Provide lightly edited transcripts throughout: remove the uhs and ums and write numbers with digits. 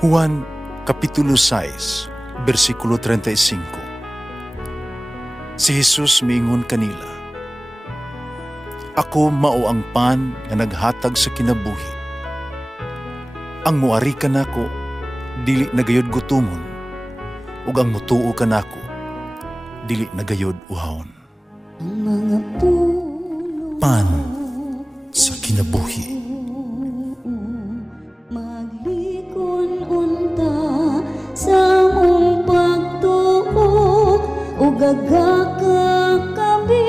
Juan Kapitulo 6, versikulo 35. Si Jesus miingon kanila, "Ako mao ang pan nga naghatag sa kinabuhi. Ang muari kanako dili nagayod gutumon, ug ang mutuo kanako dili nagayod uhawon." Ang mga puno Pan sa kinabuhi. maglikon unta sa mong pagtuo ug gagakabi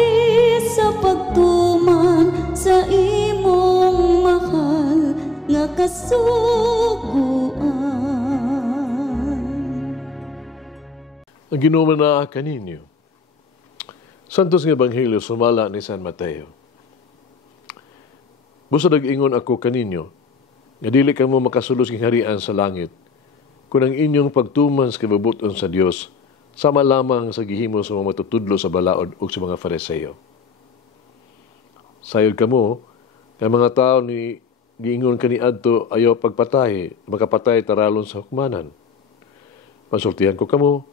sa pagtuman sa imong mahal nga kasuguan. Ang Ginoo na kaninyo. Santos nga Ebanghelyo sumala ni San Mateo. Busa nag-ingon ako kaninyo, nga dili kamo makasulos ng harian sa langit, kung ang inyong pagtuman sa kababuton sa Dios, sama lamang sa gihimo sa mga matutudlo sa balaod o sa mga Fariseo. Sayod kamo, kay mga tao ni giingon kaniadto ayaw pagpatay, makapatay taralon sa hukmanan. Pasultihan ko kamo,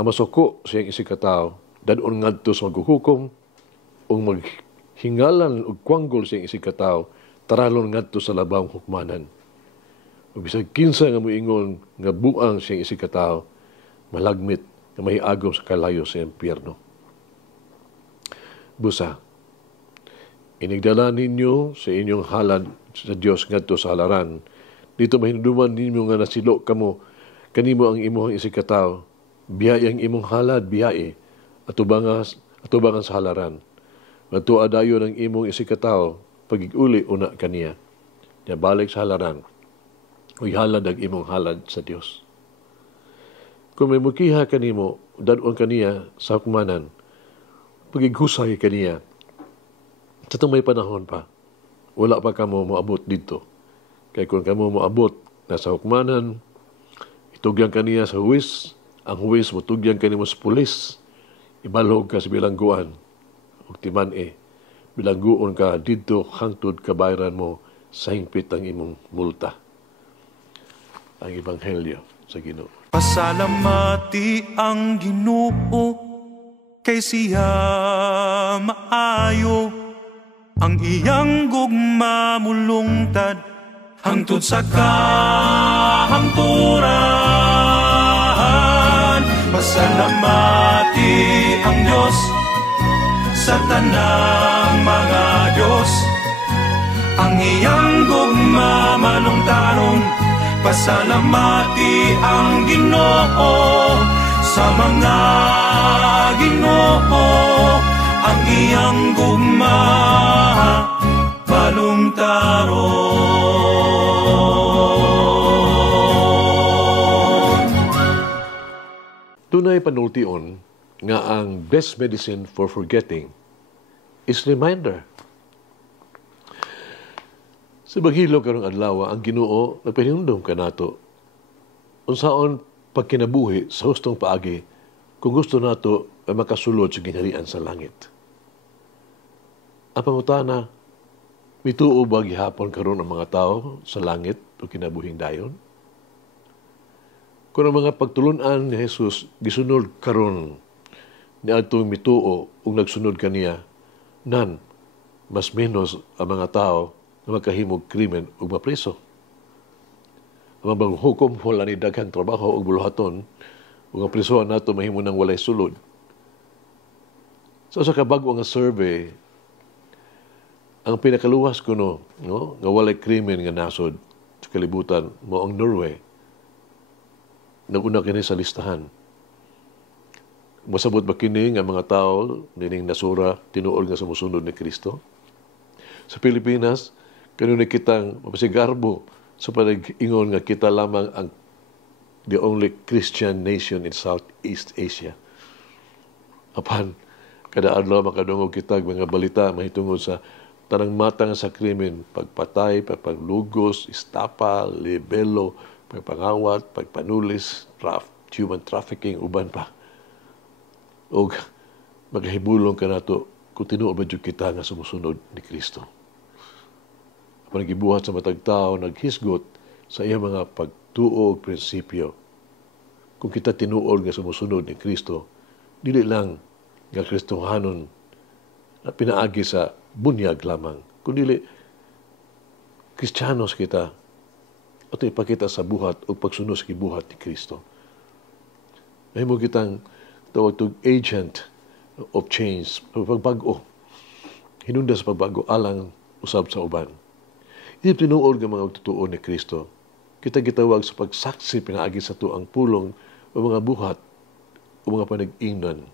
ang masuko siyang isikatao, dadon ngadto sa maghuhukom, o maghingalan o kwanggol siyang isikatao, taralon ngadto sa labang hukmanan. Ug bisag kinsa nga moingon nga buang siyang isikatao, malagmit nga mahiagom sa kalayo sa impyerno. Busa, inigdala ninyo sa inyong halad sa Dios ngadto sa halaran. Dito mahinduman ninyo nga nasilo kamo, kanimo ang imong isikatao, biyay ang imong halad, biyai, atubangan sa halaran. Matuwa dayon ang imong isikatao, pagiguli una kaniya. Niya balik sa halaran, uy halad ang imong halad sa Dios. Kung may mukiha kanimo, dadon kaniya sa hukmanan, pagighusay kaniya. Sa itong may panahon pa, wala pa kamo moabot dito. Kaya kung kamo moabot nasa hukmanan, itugyan kaniya sa huwis, ang huwis mo tugyan kanimo sa pulis, ibalhog ka sa bilangguan, ug timan bilangguon ka dito hangtod kabayaran mo sa hingpit ang imong multa. Ang Ebanghelyo sa Ginoo. Pasalamati ang Ginoo kay siya maayo, ang iyang gugma mulungtad hangtod sa kahangturan. Pasalamati ang Diyos sa tanang mga Diyos, ang iyang gugma malungtaron. Pasalamati ang Ginoo sa mga Ginoo, ang iyang gugma malungtaron. Tunay panultion nga ang best medicine for forgetting is reminder. Sa Ebanghelyo karong adlaw, ang Ginoo nagpahinumdom kanato unsaon pagkinabuhi sa hustong paagi kung gusto nato ay makasulod sa gingharian sa langit. Ang pangutana, mituo ba gihapon karon ang mga tao sa langit o kinabuhing dayon? Kung ang mga pagtulunan ni Jesus gisunod karon ni adtong mituo ug nagsunod kaniya, nan mas menos ang mga tao na magkahimog krimen ug mapreso. Ang mga hukom wala ni daghang trabaho ug buluhaton ug ang presohan nato mahimo nang walay sulod. So sa kabag-o nga survey, ang pinakaluwas kuno nga walay krimen nga nasod sa kalibutan mo ang Norway. Naguna kini sa listahan. Masabot ba kini nga mga tao nining nasura tinuod nga sumusunod ni Kristo? Sa Pilipinas, kanunay kitang mapasigarbo sa panag-ingon nga kita lamang ang the only Christian nation in Southeast Asia. Apan, kada adlaw makadungog kita mga balita mahitungod sa tanang matang sa krimen, pagpatay, pagpanglugos, istapa, libelo, pagpangawat, pagpanulis, human trafficking, uban pa. O maghibulong ka na ito kung tinuod ba kita nga sumusunod ni Kristo. Panagibuhat sa matag tao, naghisgot, sa iyang mga pagtuo ug prinsipyo. Kung kita tinuol nga sumusunod ni Kristo, dili lang nga Kristohanon na pinaagi sa bunyag lamang, kundi Kristiyanos kita at ipakita sa buhat o pagsunod sa gibuhat ni Kristo. Mahimo kitang tawag to agent of change, pagbago. Hinunda sa pagbago alang usab sa uban. Hindi tinuod nga mga tutuo ni Kristo. Kita gitawag sa pagsaksi pinaagi sa tuang pulong o mga buhat o mga panag-ingnan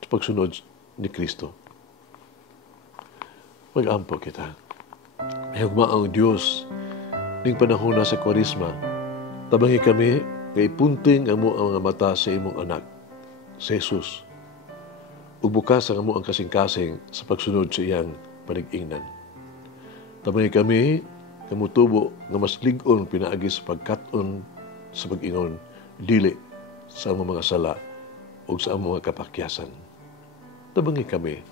sa pagsunod ni Kristo. Mag-ampo kita. May hugmaang Diyos ning panahon na sa Kwaresma, tabangi kami nga ipunting ang mga mata sa imong anak, sa Jesus, ug bukas ang amo ang kasing-kasing sa pagsunod sa iyang panag-ingnan. Tabangi kami nga mutubo nga mas lig-on pinaagi sa pagkat-on sa pag-ingon, dili sa among mga sala ug sa among mga kapakyasan. Tabangi kami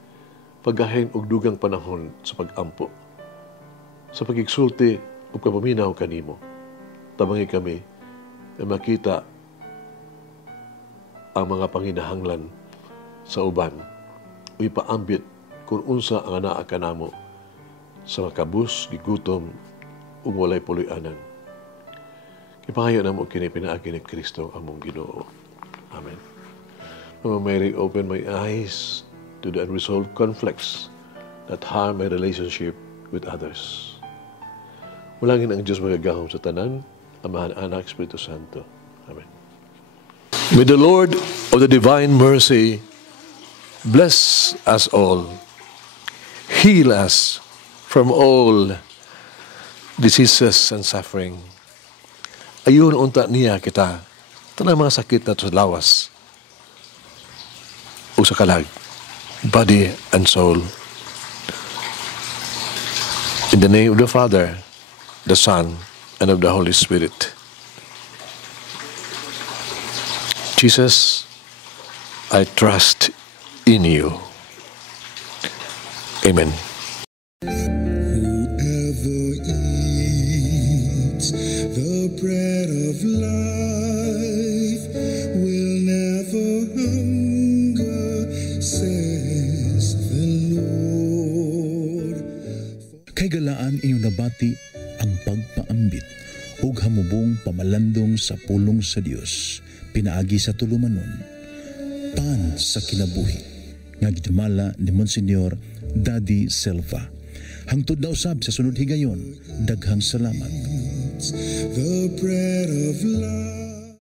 pagahin og dugang panahon sa pag-ampo, sa pagigsulti o kapaminaw kanimo. Tabangi kami na makita ang mga panginahanglan sa uban o ipaambit kung unsa ang anaa kanamo sa makabus, gigutom o walay puloy-anan. Ipahayo na mo kini pinaagi ni Kristo among Ginoo. Amen. Mama Mary, open my eyes to the unresolved conflicts that harm my relationship with others. Mulangin ang Diyos magagahom sa tanan, Amahan, Anak, Espiritu Santo. Amen. May the Lord of the divine mercy bless us all, heal us from all diseases and suffering. Ayun unta niya kita, tanang mga sakit na sa lawas o sa kalag, body and soul. In the name of the Father, the Son, and of the Holy Spirit. Jesus, I trust in you. Amen. Whoever eats the bread of life will never hunger, says the Lord. Kay galaan inyong nabati ang pagpaambit ug hamubong pamalandong sa pulong sa Dios pinaagi sa tulumanon. Pan sa kinabuhi nga gidumala ni Monsignor Daddy Silva. Hangtod na usab sa sunod higayon, daghang salamat. The bread of life.